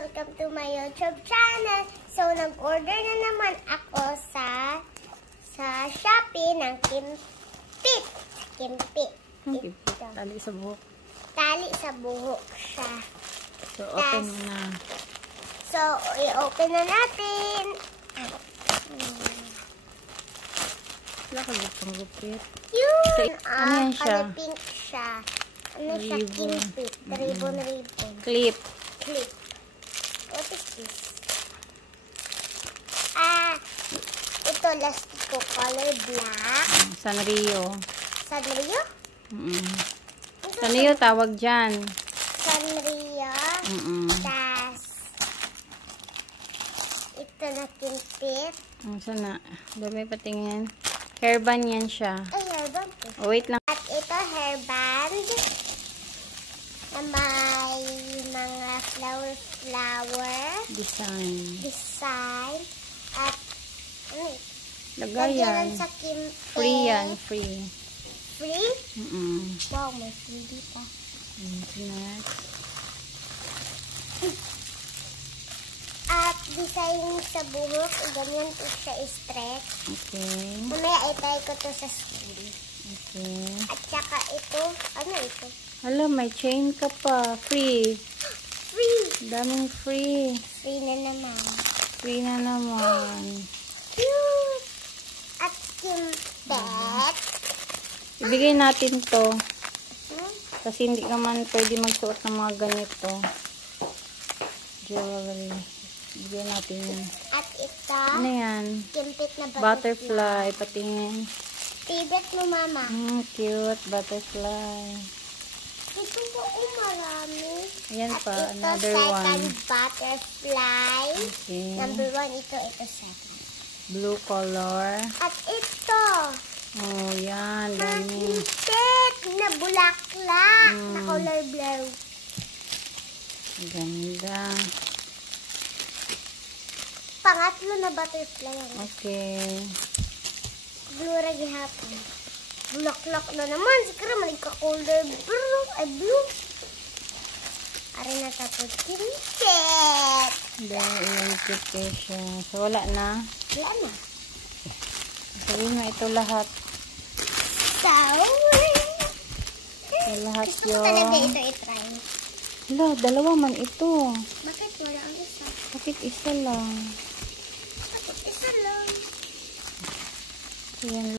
Welcome to my YouTube channel. So, nag-order na naman ako sa Shopee ng Kimpit. Kimpit. Tali sa buhok. Tali sa buhok siya. So, open na. So, i-open na natin. Wala ka gupang gupit. Yun! Ano yan siya? Color pink siya. Ano siya? Kimpit. Ribbon. Clip. Clip. What is this? Ito lastico color black. Sanrio. Sanrio? Sanrio tawag dyan. Sanrio. Tas ito na Kimpit. Sana. Dami patingin. Hairband yan siya. Ay, hairband. Oh, wait lang. At ito hairband na may mga flower design at ano lagayan sa Kimpit. Free yan, free. Free? Wow, may free dito. At design sa buhok, ganyan po siya stretch. Okay. Mamaya itay ko to sa school. Okay. At saka ito, ano ito? Hala, may chain ka pa. Free. Free! Daming free. Free na naman. Free na naman. Cute! At Kimpit. Ibigay natin to. Kasi hindi naman pwede magsuot ng mga ganito. Jewelry. Ibigay natin yun. At ito, Ano yan? Kimpit na Butterfly. Patingin. Favorite mo, mama? Cute. Butterfly. Ito po, marami. Ayan At pa. ito, Another second one. butterfly. Okay. Number 1, ito second. Blue color. At ito, Oh, yan. Dami. Kimpit na bulaklak na color blue. Ganda. Pangatlo na butterfly. Okay. Blue ra gihapon. Bulaklak na naman. Siguro malig ka color blue. Ay, blue. Ari na tapos Kimpit. Dahil identification. So, wala na. Wala na. Sabihin mo ito lahat. So, Ito lahat gusto ko talaga yun. ito i-try. Hala, dalawa man ito. Bakit wala ang isa? Bakit isa lang? Bakit isa lang? Yan